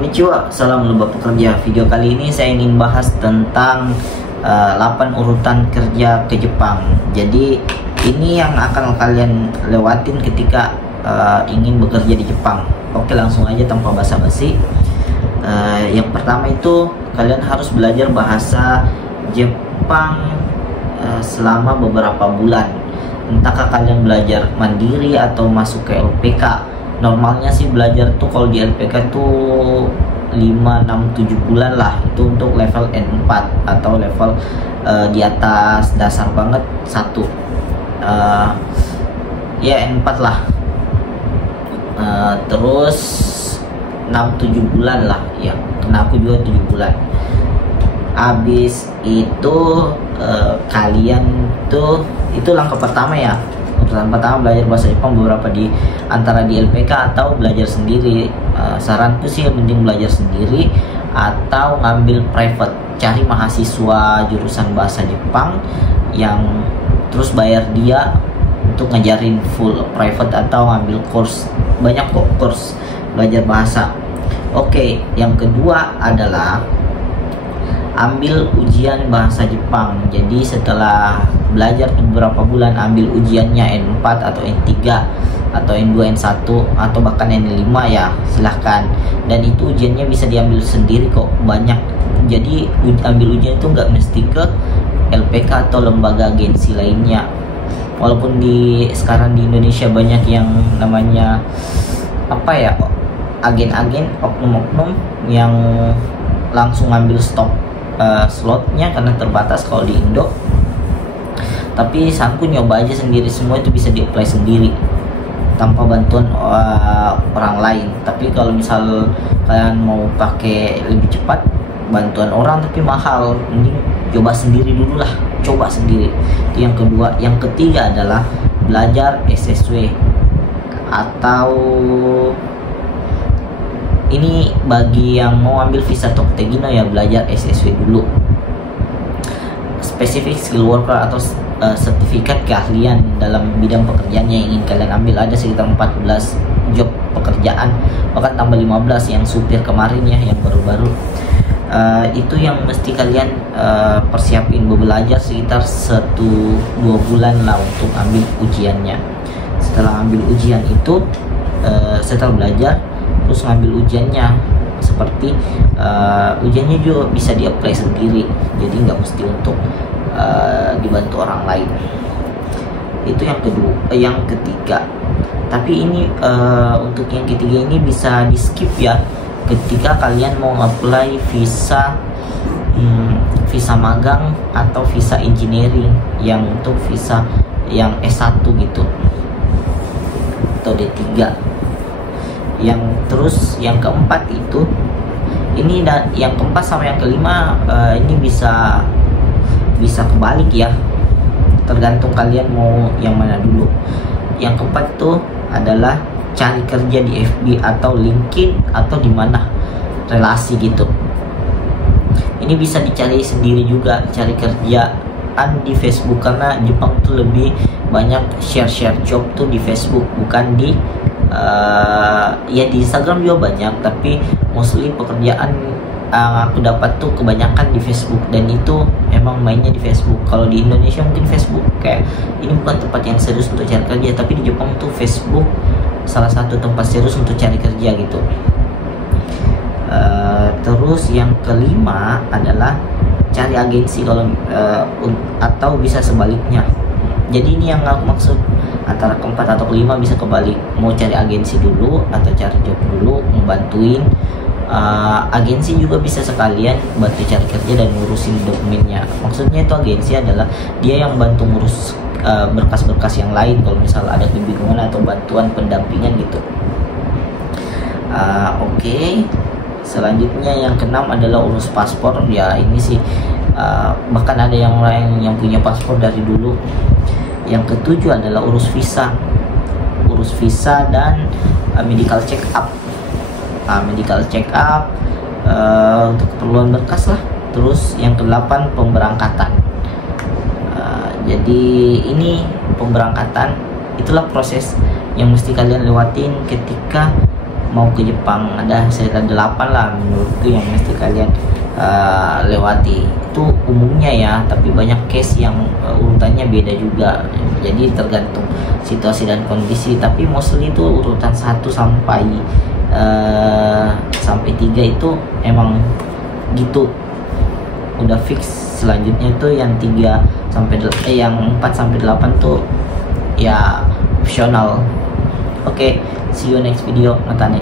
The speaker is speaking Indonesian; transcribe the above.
Konnichiwa, salam lubak pekerja. Video kali ini saya ingin bahas tentang 8 urutan kerja ke Jepang. Jadi ini yang akan kalian lewatin ketika ingin bekerja di Jepang. Oke, langsung aja tanpa basa-basi. Yang pertama itu kalian harus belajar bahasa Jepang selama beberapa bulan. Entahkah kalian belajar mandiri atau masuk ke LPK. Normalnya sih belajar tuh kalau di LPK tuh 5, 6, 7 bulan lah. Itu untuk level N4 atau level di atas dasar banget 1. Ya N4 lah. Terus 6-7 bulan lah ya. Kena aku juga 7 bulan. Habis itu kalian tuh, itu langkah pertama ya. Pertama belajar bahasa Jepang beberapa di antara di LPK atau belajar sendiri. Saranku sih mending belajar sendiri atau ngambil private. Cari mahasiswa jurusan bahasa Jepang yang terus bayar dia untuk ngajarin full private atau ngambil course. Banyak kok course belajar bahasa. Oke, yang kedua adalah ambil ujian bahasa Jepang. Jadi setelah belajar beberapa bulan, ambil ujiannya N4 atau N3 atau N2, N1 atau bahkan N5 ya, silahkan. Dan itu ujiannya bisa diambil sendiri kok, banyak. Jadi ambil ujian itu nggak mesti ke LPK atau lembaga agensi lainnya. Walaupun sekarang di Indonesia banyak yang namanya apa ya, agen-agen, oknum-oknum yang langsung ngambil slotnya karena terbatas kalau di Indo. Tapi saranku nyoba aja sendiri, semua itu bisa di-apply sendiri tanpa bantuan orang lain. Tapi kalau misal kalian mau pakai lebih cepat, bantuan orang tapi mahal, mending coba sendiri dulu lah, coba sendiri. Itu yang kedua. Yang ketiga adalah belajar SSW atau ini bagi yang mau ambil visa Toktegino ya, belajar SSW dulu. Specific skill worker atau sertifikat keahlian dalam bidang pekerjaan yang ingin kalian ambil. Ada sekitar 14 job pekerjaan, bahkan tambah 15 yang supir kemarin ya, yang baru-baru. Itu yang mesti kalian persiapin, belajar sekitar 1-2 bulan lah untuk ambil ujiannya. Setelah ambil ujian itu, setelah belajar terus ngambil ujiannya, seperti ujiannya juga bisa di-apply sendiri, jadi nggak mesti untuk dibantu orang lain. Itu yang kedua. Yang ketiga, tapi ini untuk yang ketiga ini bisa di skip ya ketika kalian mau apply visa magang atau visa engineering, yang untuk visa yang S1 gitu atau D3. Yang keempat itu, ini yang keempat sama yang kelima ini bisa kebalik ya, tergantung kalian mau yang mana dulu. Yang keempat itu adalah cari kerja di FB atau LinkedIn atau di mana relasi gitu. Ini bisa dicari sendiri juga, cari kerjaan di Facebook, karena Jepang tuh lebih banyak share job tuh di Facebook, bukan di ya di Instagram juga banyak, tapi mostly pekerjaan aku dapat tuh kebanyakan di Facebook, dan itu emang mainnya di Facebook. Kalau di Indonesia mungkin Facebook kayak ini bukan tempat yang serius untuk cari kerja, tapi di Jepang tuh Facebook salah satu tempat serius untuk cari kerja gitu. Terus yang kelima adalah cari agensi kalau atau bisa sebaliknya. Jadi ini yang aku maksud, antara keempat atau kelima bisa kebalik, mau cari agensi dulu atau cari job dulu, membantuin agensi juga bisa sekalian bantu cari kerja dan ngurusin dokumennya. Maksudnya itu agensi adalah dia yang bantu ngurus berkas-berkas yang lain kalau misal ada kebingungan atau bantuan pendampingan gitu. Oke. Selanjutnya yang keenam adalah urus paspor. Ya ini sih bahkan ada yang lain yang punya paspor dari dulu. Yang ketujuh adalah urus visa dan medical check up. Medical check up untuk keperluan berkas lah. Terus yang ke-8 pemberangkatan. Jadi ini pemberangkatan itulah proses yang mesti kalian lewatin ketika mau ke Jepang, ada sekitar 8 lah menurutku yang mesti kalian lewati. Itu umumnya ya, tapi banyak case yang urutannya beda juga, jadi tergantung situasi dan kondisi. Tapi mostly itu urutan 1 sampai 3 itu emang gitu, udah fix. Selanjutnya tuh yang 3 sampai yang 4 sampai 8 tuh ya optional. Oke, see you next video, Matane.